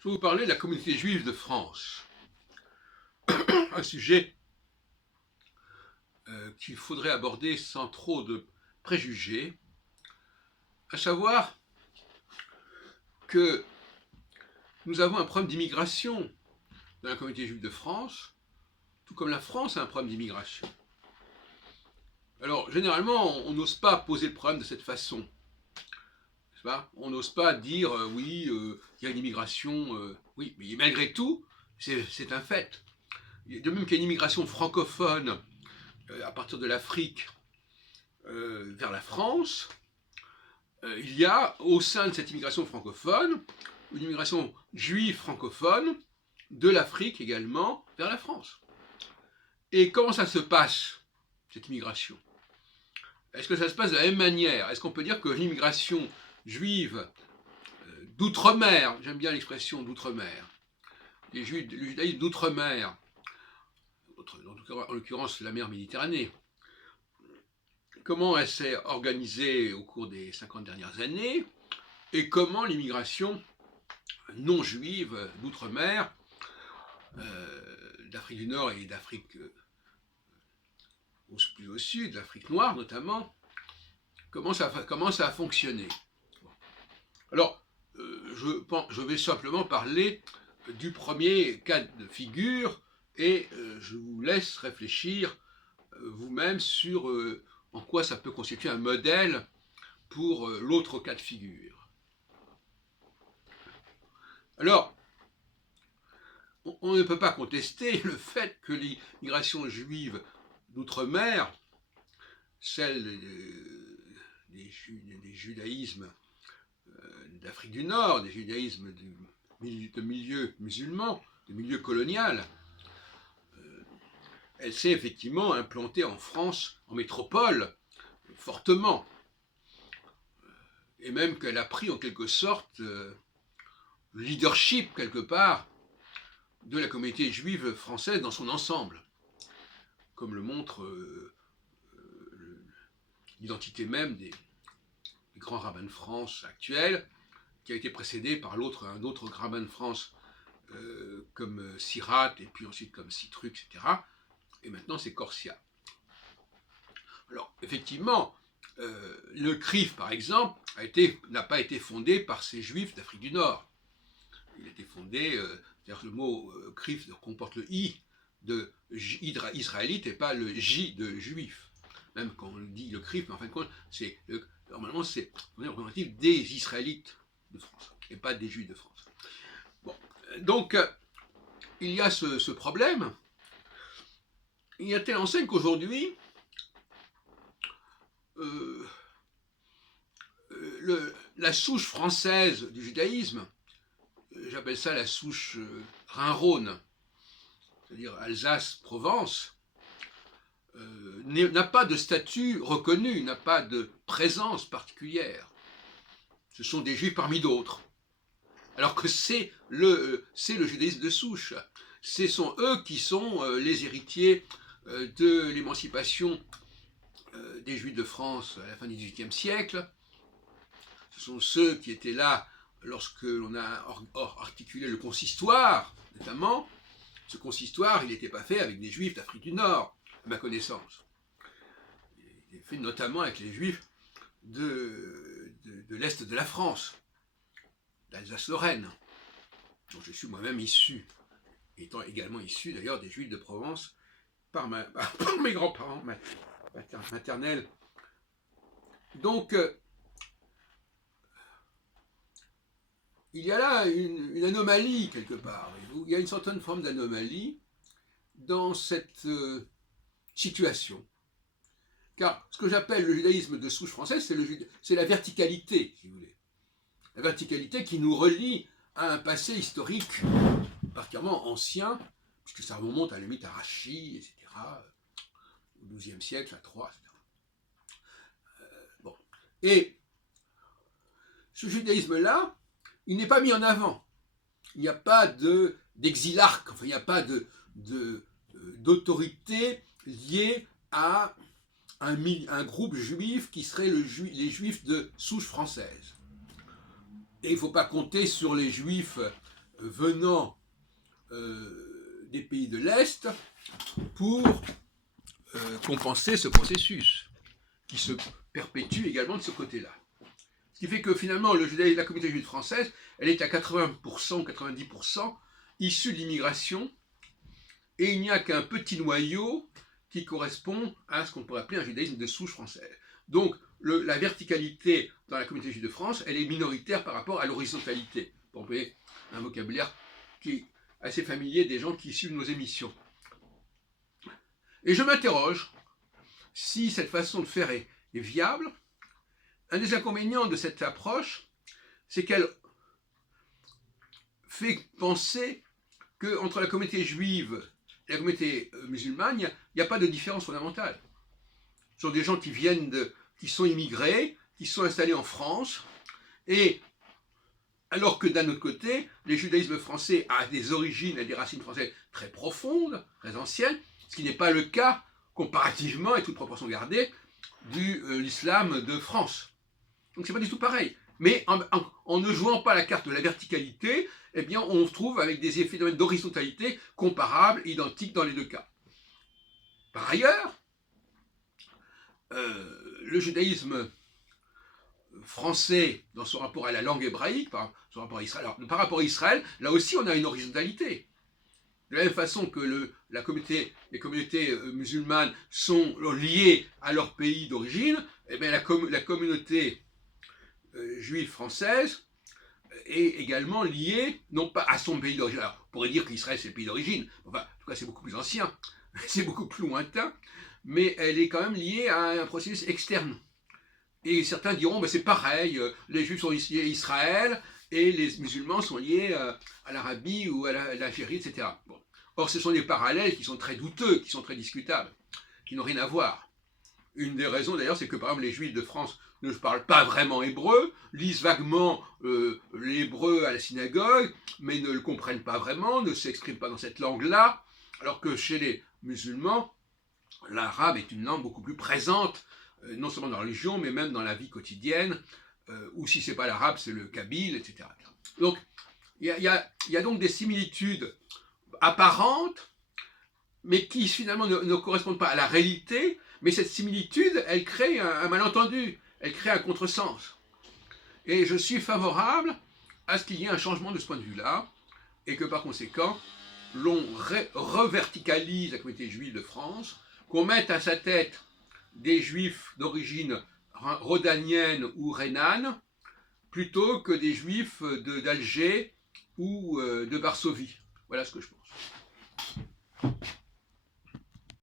Je vais vous parler de la communauté juive de France, un sujet qu'il faudrait aborder sans trop de préjugés, à savoir que nous avons un problème d'immigration dans la communauté juive de France, tout comme la France a un problème d'immigration. Alors, généralement, on n'ose pas poser le problème de cette façon. On n'ose pas dire oui, il y a une immigration, oui, mais malgré tout, c'est un fait. De même qu'il y a une immigration francophone à partir de l'Afrique vers la France, il y a au sein de cette immigration francophone une immigration juive francophone de l'Afrique également vers la France. Et comment ça se passe, cette immigration? Est-ce que ça se passe de la même manière? Est-ce qu'on peut dire que l'immigration juive d'outre-mer, j'aime bien l'expression d'outre-mer, les judaïsmes d'outre-mer, en l'occurrence la mer Méditerranée, comment elle s'est organisée au cours des 50 dernières années, et comment l'immigration non juive d'outre-mer, d'Afrique du Nord et d'Afrique plus au sud, l'Afrique noire notamment, comment ça a fonctionné. Alors, je vais simplement parler du premier cas de figure et je vous laisse réfléchir vous-même sur en quoi ça peut constituer un modèle pour l'autre cas de figure. Alors, on ne peut pas contester le fait que l'immigration juive d'outre-mer, celle des judaïsmes d'Afrique du Nord, des judaïsmes de milieu musulman, de milieu colonial, elle s'est effectivement implantée en France, en métropole, fortement. Et même qu'elle a pris en quelque sorte le leadership, quelque part, de la communauté juive française dans son ensemble, comme le montre l'identité même des grands rabbins de France actuels, qui a été précédé par un autre rabbin de France comme Sirat, et puis ensuite comme Citruc, etc. Et maintenant c'est Corsia. Alors effectivement, le CRIF par exemple n'a pas été fondé par ces juifs d'Afrique du Nord. Il a été fondé, c'est-à-dire que le mot CRIF comporte le I de israélite et pas le J de juif. Même quand on dit le CRIF, mais en fin de compte, normalement c'est représentatif des Israélites de France et pas des Juifs de France. Bon, donc il y a ce problème. Il y a telle enseigne qu'aujourd'hui, la souche française du judaïsme, j'appelle ça la souche Rhin-Rhône, c'est-à-dire Alsace-Provence, n'a pas de statut reconnu, n'a pas de présence particulière. Ce sont des juifs parmi d'autres. Alors que c'est le judaïsme de souche. Ce sont eux qui sont les héritiers de l'émancipation des juifs de France à la fin du XVIIIe siècle. Ce sont ceux qui étaient là lorsque l'on a articulé le consistoire, notamment. Ce consistoire, il n'était pas fait avec des juifs d'Afrique du Nord, à ma connaissance. Il est fait notamment avec les juifs de l'Est de la France, d'Alsace-Lorraine, dont je suis moi-même issu, étant également issu d'ailleurs des juifs de Provence par mes grands-parents maternels. Donc, il y a là une anomalie quelque part. Il y a une certaine forme d'anomalie dans cette situation. Car ce que j'appelle le judaïsme de souche française, c'est la verticalité, si vous voulez. La verticalité qui nous relie à un passé historique particulièrement ancien, puisque ça remonte à la limite à Rachid, etc., au XIIe siècle, à Troyes, etc. Bon. Et ce judaïsme-là, il n'est pas mis en avant. Il n'y a pas d'exilarque, enfin, il n'y a pas d'autorité liée à un groupe juif qui serait les juifs de souche française. Et il ne faut pas compter sur les juifs venant des pays de l'Est pour compenser ce processus qui se perpétue également de ce côté-là. Ce qui fait que finalement, la communauté juive française, elle est à 80% ou 90% issue de l'immigration, et il n'y a qu'un petit noyau qui correspond à ce qu'on pourrait appeler un judaïsme de souche française. Donc, la verticalité dans la communauté juive de France, elle est minoritaire par rapport à l'horizontalité, pour employer un vocabulaire qui est assez familier des gens qui suivent nos émissions. Et je m'interroge si cette façon de faire est viable. Un des inconvénients de cette approche, c'est qu'elle fait penser qu'entre la communauté juive et la communauté musulmane, il n'y a pas de différence fondamentale. Ce sont des gens qui sont immigrés, qui sont installés en France, et alors que d'un autre côté, le judaïsme français a des origines et des racines françaises très profondes, très anciennes, ce qui n'est pas le cas, comparativement, et toute proportion gardée, de l'islam de France. Donc c'est pas du tout pareil. Mais en ne jouant pas la carte de la verticalité, eh bien on se trouve avec des phénomènes d'horizontalité comparables, identiques dans les deux cas. Par ailleurs, le judaïsme français, dans son rapport à la langue hébraïque, par rapport à Israël, là aussi on a une horizontalité. De la même façon que les communautés musulmanes sont liées à leur pays d'origine, eh bien la communauté juive française est également liée, non pas à son pays d'origine. Alors, on pourrait dire qu'Israël c'est le pays d'origine, enfin, en tout cas c'est beaucoup plus ancien, c'est beaucoup plus lointain, mais elle est quand même liée à un processus externe. Et certains diront, c'est pareil, les Juifs sont liés à Israël, et les musulmans sont liés à l'Arabie ou à l'Algérie, etc. Bon. Or, ce sont des parallèles qui sont très douteux, qui sont très discutables, qui n'ont rien à voir. Une des raisons, d'ailleurs, c'est que, par exemple, les Juifs de France ne parlent pas vraiment hébreu, lisent vaguement l'hébreu à la synagogue, mais ne le comprennent pas vraiment, ne s'expriment pas dans cette langue-là, alors que chez les musulmans, l'arabe est une langue beaucoup plus présente, non seulement dans la religion, mais même dans la vie quotidienne, ou si ce n'est pas l'arabe, c'est le kabyle, etc. Donc, il y a donc des similitudes apparentes, mais qui finalement ne correspondent pas à la réalité, mais cette similitude, elle crée un malentendu, elle crée un contresens. Et je suis favorable à ce qu'il y ait un changement de ce point de vue-là, et que par conséquent, l'on reverticalise la communauté juive de France, qu'on mette à sa tête des juifs d'origine rhodanienne ou rhénane, plutôt que des juifs d'Alger ou de Varsovie. Voilà ce que je pense.